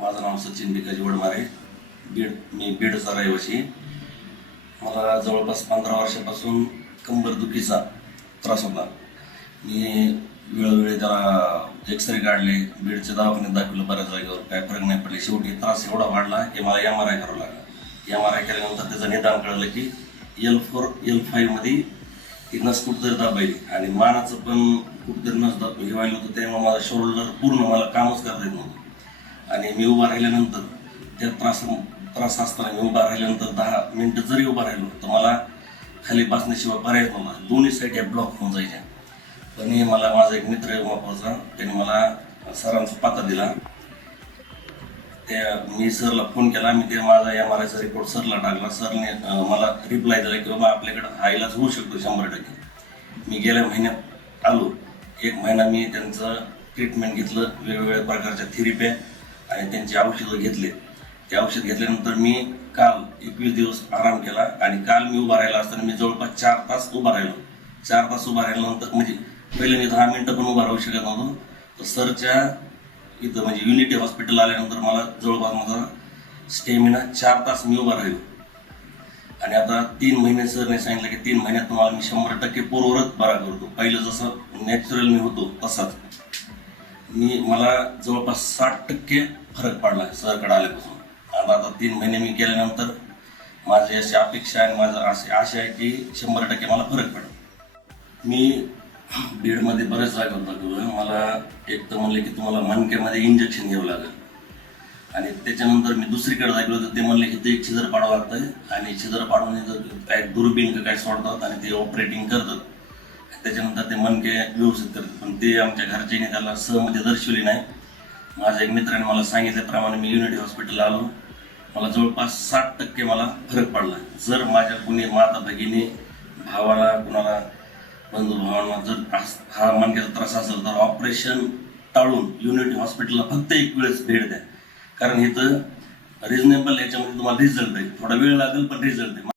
माझं नाव सचिन भिकाजी वडमारे. बीड मी बीडचा रहिवासी. मला जवळपास पंधरा वर्षापासून कंबर दुखीचा त्रास होता. मी वेळोवेळी त्याला एक्सरे काढले. बीडच्या दवाखान्यात दाखवलं बऱ्याच जागेवर. काय फरक नाही पडले. शेवटी त्रास एवढा वाढला की मला एम आर आय करावं लागला. एम आर आय केल्यानंतर त्याचं निदान कळलं की एल फोर एल फाईव्हमध्ये ती नस कुठंतरी दाबायली आणि मानाचं पण कुठंतरी नस दाब हे व्हायला होतं. तेव्हा माझा शोल्डर पूर्ण मला कामच करता येत नव्हतं. आणि मी उभा राहिल्यानंतर त्या त्रास त्रास असताना मी उभा राहिल्यानंतर दहा मिनटं जरी उभा राहिलो तर मला खाली बसण्याशिवाय पर्याय नव्हता. दोन्ही साईड या ब्लॉक होऊन जायच्या. पण हे मला माझा एक मित्र आहे त्याने मला सरांचा पाता दिला. त्या मी सरला फोन केला मी ते माझा एम आर आयचा रिपोर्ट सरला टाकला. सरने मला रिप्लाय दिला की बाबा आपल्याकडं हा इलाज होऊ शकतो शंभर टक्के. मी गेल्या महिन्यात आलो. एक महिना मी त्यांचं ट्रीटमेंट घेतलं वेगवेगळ्या प्रकारच्या थेरप्या आणि त्यांची औषधं घेतले. ते औषध घेतल्यानंतर मी काल एकवीस दिवस आराम केला आणि काल मी उभा राहिला असताना मी जवळपास चार तास उभा राहिलो. चार तास उभा राहिल्यानंतर म्हणजे पहिले मी दहा मिनटं पण उभा राहू शकत नव्हतो. तर सरच्या इथं म्हणजे युनिटी हॉस्पिटल आल्यानंतर मला जवळपास माझा स्टेमिना चार तास मी उभा राहिलो. आणि आता तीन महिने सरने सांगितलं की तीन महिन्यात तुम्हाला मी शंभर टक्के पूर्वरत बरा करतो. पहिलं जसं नॅचरल मी होतो तसाच. मी मला जवळपास साठ टक्के फरक पडला सरकडे आल्यापासून आणि आता तीन महिने मी केल्यानंतर माझी अशी अपेक्षा आहे आणि माझं अशी आशा आहे की शंभर टक्के मला फरक पडेल. मी बीडमध्ये बरेच जागा दाखवलं मला एक तर म्हणले की तुम्हाला मनक्यामध्ये इंजेक्शन घ्यावं लागेल. आणि त्याच्यानंतर मी दुसरीकडे ऐकलं तर ते म्हणले की ते एक छिदर पाडावं लागतं आणि छिदर पाडून जर काय दुर्बीन काय सोडतात आणि ते ऑपरेटिंग करतात. त्याच्यानंतर मनके व्यवस्थित करतात पण ते आमच्या घरच्यांनी त्याला सहमती म्हणजे दर्शवली नाही. माझ्या एक मित्राने मला सांगितल्याप्रमाणे मी युनिटी हॉस्पिटलला आलो. मला जवळपास साठ टक्के मला फरक पडला. जर माझ्या कुणी माता भगिनी भावाला कुणाला बंधू भावांना जर हा मणक्याचा त्रास असेल तर ऑपरेशन टाळून युनिटी हॉस्पिटलला फक्त एक वेळेस भेट द्या. कारण इथं रिजनेबल याच्यामध्ये तुम्हाला रिझल्ट आहे थोडा वेळ लागेल पण रिझल्ट आहे